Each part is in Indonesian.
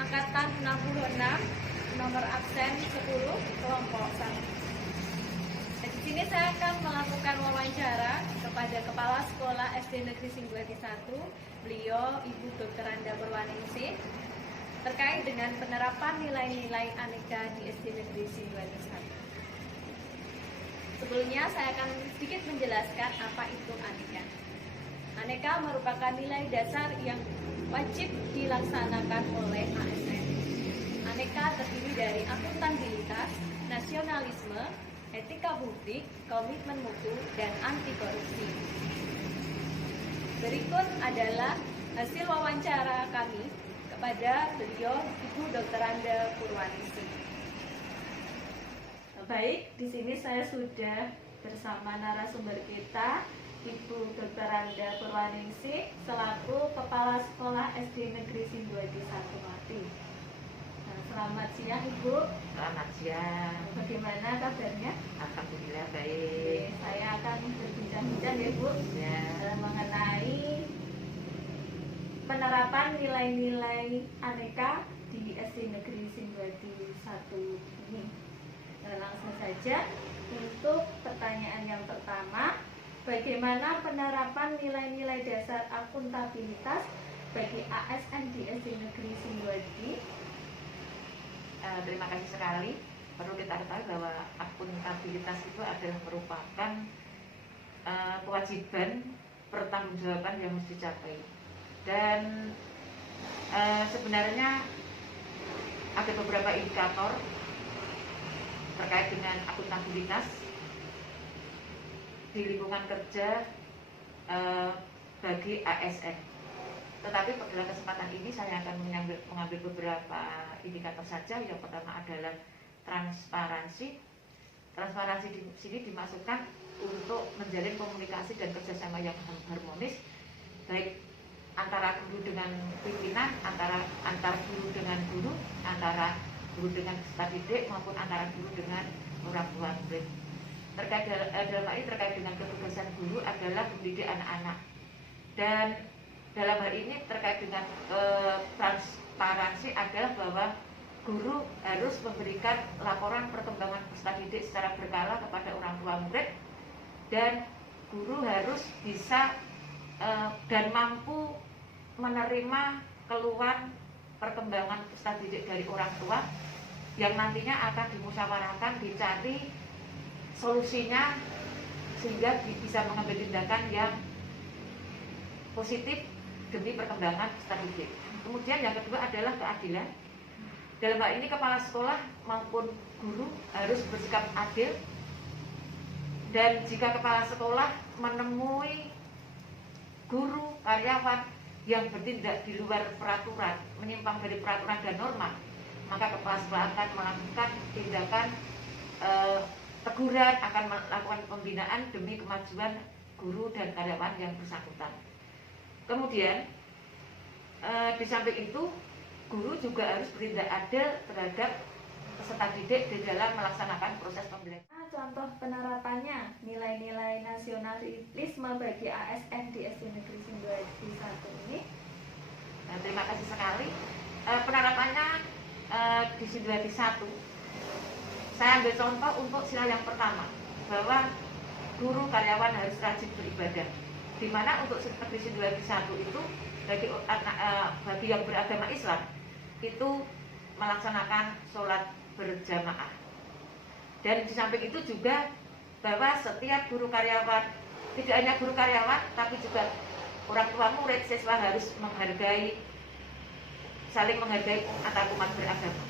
angkatan 66, nomor absen 10, kelompok 1. Di sini saya akan melakukan wawancara kepada Kepala Sekolah SD Negeri Singguati 1, beliau Ibu Dr. Anda Purwaningsih, terkait dengan penerapan nilai-nilai aneka di SD Negeri Singguati 1. Sebelumnya saya akan sedikit menjelaskan apa itu aneka. Aneka merupakan nilai dasar yang wajib dilaksanakan oleh ASN. Aneka terdiri dari akuntabilitas, nasionalisme, etika publik, komitmen mutu, dan anti korupsi. Berikut adalah hasil wawancara kami kepada beliau Ibu Dr. Anda Purwaningsih. Baik, di sini saya sudah bersama narasumber kita, Ibu Dr. Anda Purwaningsih selaku Kepala Sekolah SD Negeri Singguati 1 Mati. Selamat siang Ibu. Selamat siang. Bagaimana kabarnya? Alhamdulillah baik. Saya akan berbincang-bincang ya Bu Ya. mengenai penerapan nilai-nilai aneka di SD Negeri Singguati 1 ini. Langsung saja untuk pertanyaan yang pertama, bagaimana penerapan nilai-nilai dasar akuntabilitas bagi ASN di SD Negeri Singguati? Terima kasih sekali. Perlu kita ketahui bahwa akuntabilitas itu adalah merupakan kewajiban pertanggungjawaban yang mesti dicapai. Dan sebenarnya ada beberapa indikator terkait dengan akuntabilitas di lingkungan kerja bagi ASN. Tetapi pada kesempatan ini saya akan mengambil beberapa indikator saja. Yang pertama adalah transparansi. Transparansi di sini dimaksudkan untuk menjalin komunikasi dan kerjasama yang harmonis, baik antara guru dengan pimpinan, antar guru dengan guru, antara guru dengan peserta didik maupun antara guru dengan orang tua murid. Terkait dalam hal ini terkait dengan ketugasan guru adalah mendidik anak-anak. Dan dalam hal ini terkait dengan transparansi adalah bahwa guru harus memberikan laporan perkembangan peserta didik secara berkala kepada orang tua murid, dan guru harus bisa dan mampu menerima keluhan perkembangan peserta didik dari orang tua yang nantinya akan dimusyawarahkan, dicari solusinya sehingga bisa mengambil tindakan yang positif demi perkembangan peserta didik. Kemudian yang kedua adalah keadilan. Dalam hal ini kepala sekolah maupun guru harus bersikap adil, dan jika kepala sekolah menemui guru, karyawan yang bertindak di luar peraturan, menyimpang dari peraturan dan norma, maka kepala sekolah akan melakukan tindakan teguran, akan melakukan pembinaan demi kemajuan guru dan karyawan yang bersangkutan. Kemudian di samping itu guru juga harus bertindak adil terhadap peserta didik di dalam melaksanakan proses pembelajaran. Contoh penerapannya nilai-nilai nasionalisme bagi ASN di SD Negeri Singguati 1 ini. Terima kasih sekali. Penerapannya di Singguati 1, saya ambil contoh untuk sila yang pertama, bahwa guru karyawan harus rajin beribadah. Di mana untuk Negeri Singguati 1 itu bagi yang beragama Islam itu melaksanakan sholat berjamaah. Dan di samping itu juga bahwa setiap guru karyawan, tidak hanya guru karyawan tapi juga orang tua murid, siswa harus saling menghargai antar umat beragama.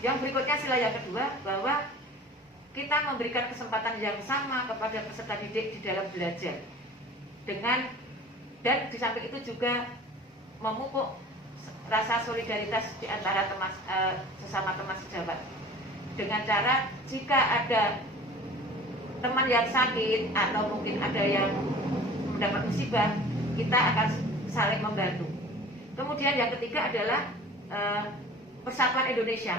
Yang berikutnya sila yang kedua, bahwa kita memberikan kesempatan yang sama kepada peserta didik di dalam belajar, dan di samping itu juga memupuk rasa solidaritas di antara sesama teman sejawat, dengan cara jika ada teman yang sakit atau mungkin ada yang mendapat musibah, kita akan saling membantu. Kemudian yang ketiga adalah Persatuan Indonesia.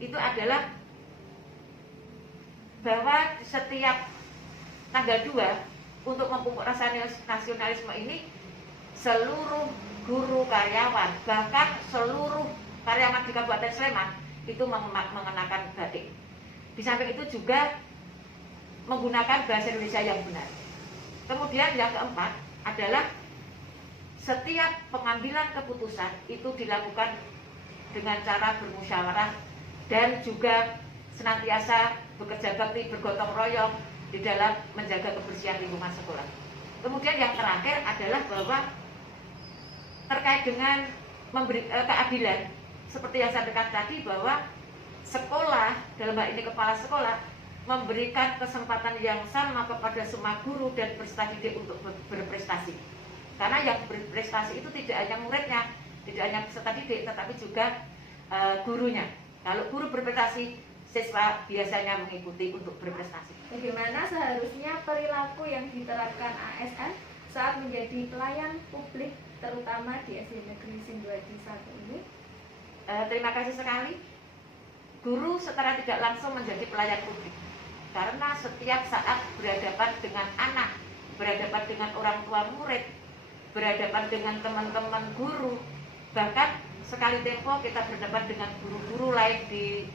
Itu adalah bahwa setiap tanggal 2 untuk memupuk rasa nasionalisme ini, seluruh guru karyawan, bahkan seluruh karyawan di Kabupaten Sleman itu mengenakan batik. Di samping itu juga menggunakan bahasa Indonesia yang benar. Kemudian yang keempat adalah setiap pengambilan keputusan itu dilakukan dengan cara bermusyawarah dan juga senantiasa bekerja bakti, bergotong royong di dalam menjaga kebersihan lingkungan sekolah. Kemudian yang terakhir adalah bahwa terkait dengan memberi keadilan, seperti yang saya sampaikan tadi, bahwa sekolah, dalam hal ini kepala sekolah, memberikan kesempatan yang sama kepada semua guru dan peserta didik untuk berprestasi. Karena yang berprestasi itu tidak hanya muridnya, tidak hanya peserta didik, tetapi juga gurunya. Kalau guru berprestasi, siswa biasanya mengikuti untuk berprestasi. Bagaimana seharusnya perilaku yang diterapkan ASN saat menjadi pelayan publik, terutama di SD Negeri Sindwadi 1 ini? Terima kasih sekali. Guru secara tidak langsung menjadi pelayan publik. Karena setiap saat berhadapan dengan anak, berhadapan dengan orang tua murid, berhadapan dengan teman-teman guru, bahkan sekali tempo kita berhadapan dengan guru-guru lain di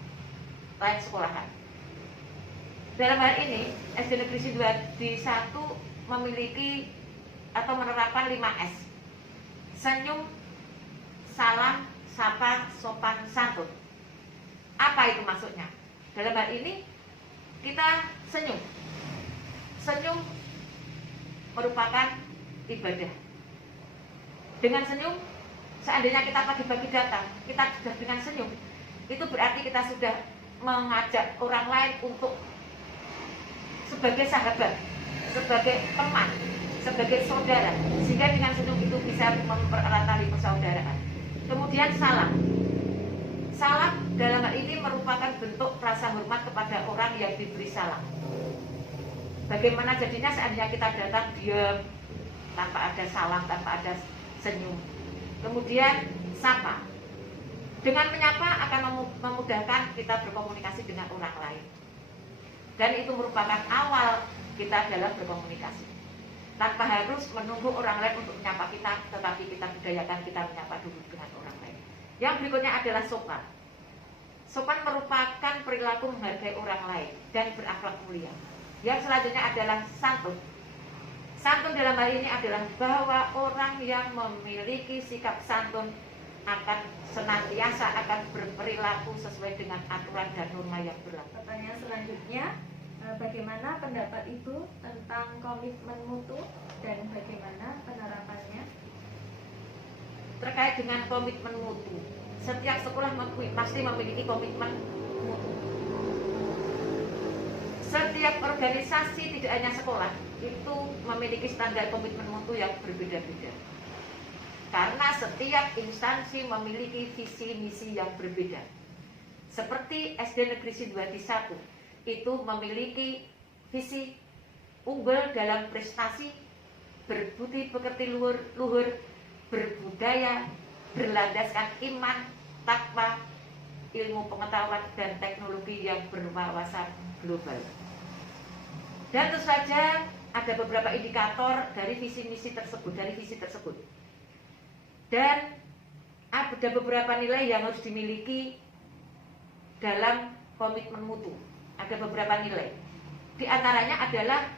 lain sekolahan. Dalam hal ini, SD Negeri Sindwadi 1 memiliki atau menerapkan 5S. Senyum, salam, sapa, sopan, santun. Apa itu maksudnya? Dalam hal ini, kita senyum. Senyum merupakan ibadah. Dengan senyum, seandainya kita pagi-pagi datang, kita sudah dengan senyum, itu berarti kita sudah mengajak orang lain untuk sebagai sahabat, sebagai teman, sebagai saudara, sehingga dengan senyum itu bisa mempererat tali persaudaraan. Kemudian salam. Salam dalam hal ini merupakan bentuk rasa hormat kepada orang yang diberi salam. Bagaimana jadinya seandainya kita datang diam, tanpa ada salam, tanpa ada senyum. Kemudian sapa. Dengan menyapa akan memudahkan kita berkomunikasi dengan orang lain. Dan itu merupakan awal kita dalam berkomunikasi. Tanpa harus menunggu orang lain untuk menyapa kita, tetapi kita budayakan kita menyapa dulu dengan orang lain. Yang berikutnya adalah sopan. Sopan merupakan perilaku menghargai orang lain dan berakhlak mulia. Yang selanjutnya adalah santun. Santun dalam hal ini adalah bahwa orang yang memiliki sikap santun akan senantiasa akan berperilaku sesuai dengan aturan dan norma yang berlaku. Pertanyaan selanjutnya, bagaimana pendapat Ibu tentang komitmen mutu dan bagaimana penerapannya? Terkait dengan komitmen mutu, setiap sekolah pasti memiliki komitmen mutu. Setiap organisasi, tidak hanya sekolah, itu memiliki standar komitmen mutu yang berbeda-beda. Karena setiap instansi memiliki visi misi yang berbeda. Seperti SD Negeri Sindwadi 1 itu memiliki visi unggul dalam prestasi, berbudi pekerti luhur, berbudaya, berlandaskan iman, takwa, ilmu pengetahuan dan teknologi yang berwawasan global. Dan tentu saja ada beberapa indikator dari visi misi tersebut, dari visi tersebut. Dan ada beberapa nilai yang harus dimiliki dalam komitmen mutu. Ada beberapa nilai. Di antaranya adalah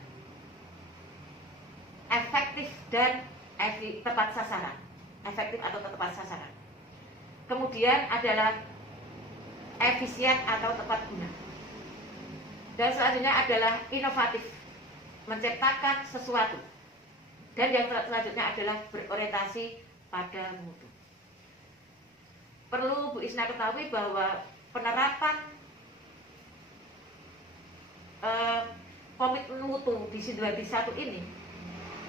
efektif dan tepat sasaran. Efektif atau tepat sasaran. Kemudian adalah efisien atau tepat guna. Dan selanjutnya adalah inovatif, menciptakan sesuatu. Dan yang selanjutnya adalah berorientasi pada mutu. Perlu Bu Isna ketahui bahwa penerapan komitmen mutu di Sindwadi 1 ini,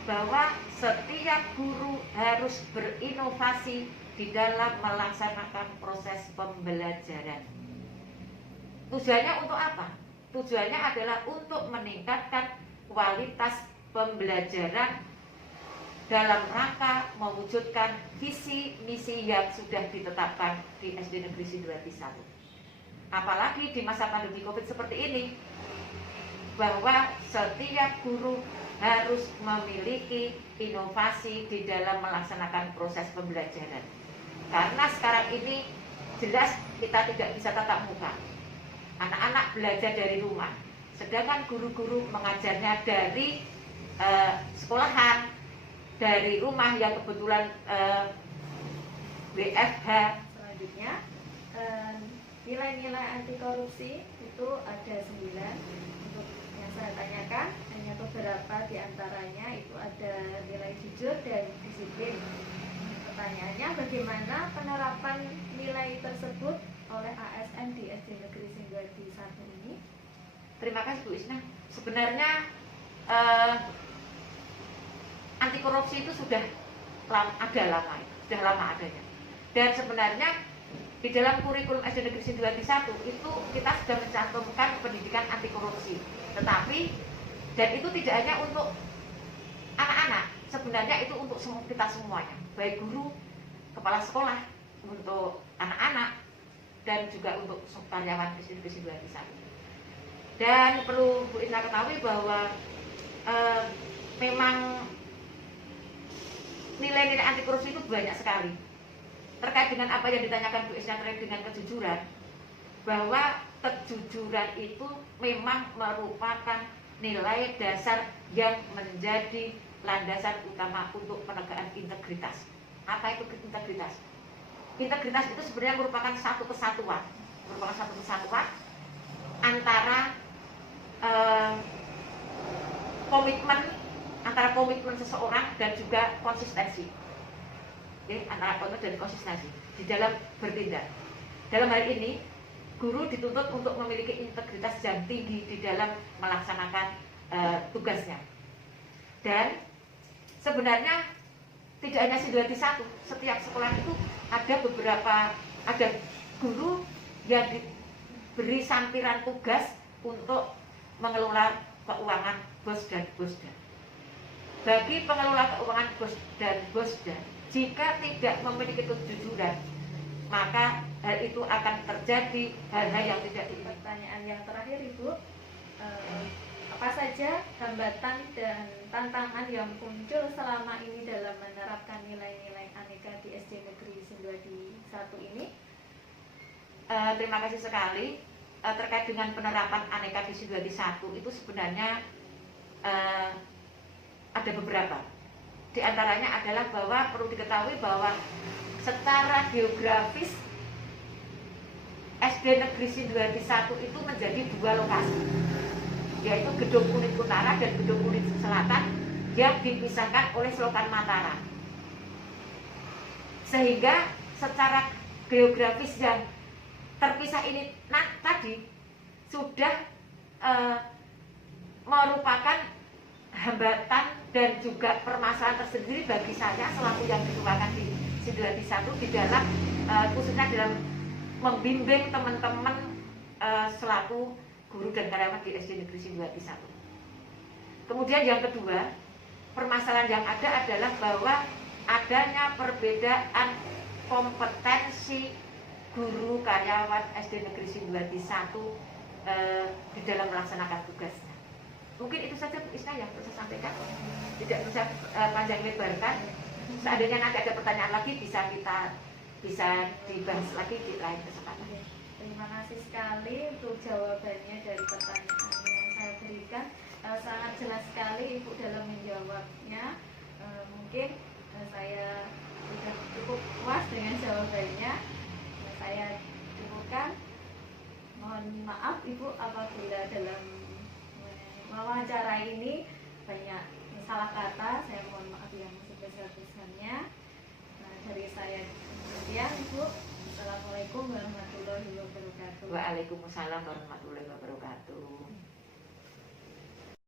bahwa setiap guru harus berinovasi di dalam melaksanakan proses pembelajaran. Tujuannya untuk apa? Tujuannya adalah untuk meningkatkan kualitas pembelajaran dalam rangka mewujudkan visi misi yang sudah ditetapkan di SD Negeri Sindwadi 1. Apalagi di masa pandemi Covid seperti ini, bahwa setiap guru harus memiliki inovasi di dalam melaksanakan proses pembelajaran. Karena sekarang ini jelas kita tidak bisa tatap muka. Anak-anak belajar dari rumah, sedangkan guru-guru mengajarnya dari sekolahan, dari rumah yang kebetulan WFH. Selanjutnya, nilai-nilai anti korupsi itu ada 9. Untuk yang saya tanyakan hanya beberapa diantaranya, itu ada nilai jujur dan disiplin. Pertanyaannya, bagaimana penerapan nilai tersebut oleh ASN di SD Negeri Singladi 1 ini? Terima kasih Bu Isna. Sebenarnya anti korupsi itu sudah ada lama, sudah lama adanya. Dan sebenarnya di dalam kurikulum SD Negeri Singladi 1 itu kita sudah mencantumkan pendidikan anti korupsi. Tetapi dan itu tidak hanya untuk anak-anak, sebenarnya itu untuk kita semuanya, baik guru, kepala sekolah, untuk anak-anak, dan juga untuk karyawan SD Negeri Singladi 1. Dan perlu Bu Isna ketahui bahwa memang nilai-nilai anti korupsi itu banyak sekali. Terkait dengan apa yang ditanyakan Bu Isna terkait dengan kejujuran, bahwa kejujuran itu memang merupakan nilai dasar yang menjadi landasan utama untuk penegakan integritas. Apa itu integritas? Integritas itu sebenarnya merupakan satu kesatuan antara komitmen seseorang dan juga konsistensi. Antara komitmen dan konsistensi di dalam bertindak. Dalam hal ini, guru dituntut untuk memiliki integritas yang tinggi di dalam melaksanakan tugasnya. Dan sebenarnya tidak hanya Singladi 1, setiap sekolah itu ada guru yang diberi sampiran tugas untuk mengelola keuangan BOSDAN. Bagi pengelola keuangan BOSDAN, jika tidak memiliki kejujuran, maka hal itu akan terjadi hal-hal yang tidak diinginkan. Pertanyaan yang terakhir, Ibu, apa saja hambatan dan tantangan yang muncul selama ini dalam menerapkan nilai-nilai aneka di SD Negeri Singladi 1 ini? Terima kasih sekali. Terkait dengan penerapan aneka di Singladi 1 itu sebenarnya ada beberapa. Di antaranya adalah bahwa perlu diketahui bahwa secara geografis SD Negeri Singladi 1 itu menjadi 2 lokasi, yaitu Gedung Unit Utara dan Gedung Unit Selatan yang dipisahkan oleh Selokan Mataram. Sehingga secara geografis yang terpisah ini tadi sudah merupakan hambatan dan juga permasalahan tersendiri bagi saya selaku yang dituakan di Singladi 1 di dalam khususnya dalam membimbing teman-teman selaku guru dan karyawan di SD Negeri Singladi 1. Kemudian yang kedua, permasalahan yang ada adalah bahwa adanya perbedaan kompetensi guru karyawan SD Negeri Singladi 1 di dalam melaksanakan tugasnya. Mungkin itu saja Bu Isna yang bisa saya sampaikan. Tidak bisa panjang lebarkan. Seandainya nanti ada pertanyaan lagi bisa dibahas lagi di lain kesempatan. Terima kasih sekali untuk jawabannya dari pertanyaan yang saya berikan. Sangat jelas sekali Ibu dalam menjawabnya. Mungkin saya sudah cukup puas dengan jawabannya. Saya cukupkan. Mohon maaf Ibu apabila dalam wawancara ini banyak salah kata. Saya mohon maaf yang sebesar-besarnya. Dari saya demikian Ibu. Assalamualaikum warahmatullahi wabarakatuh. Waalaikumsalam warahmatullahi wabarakatuh.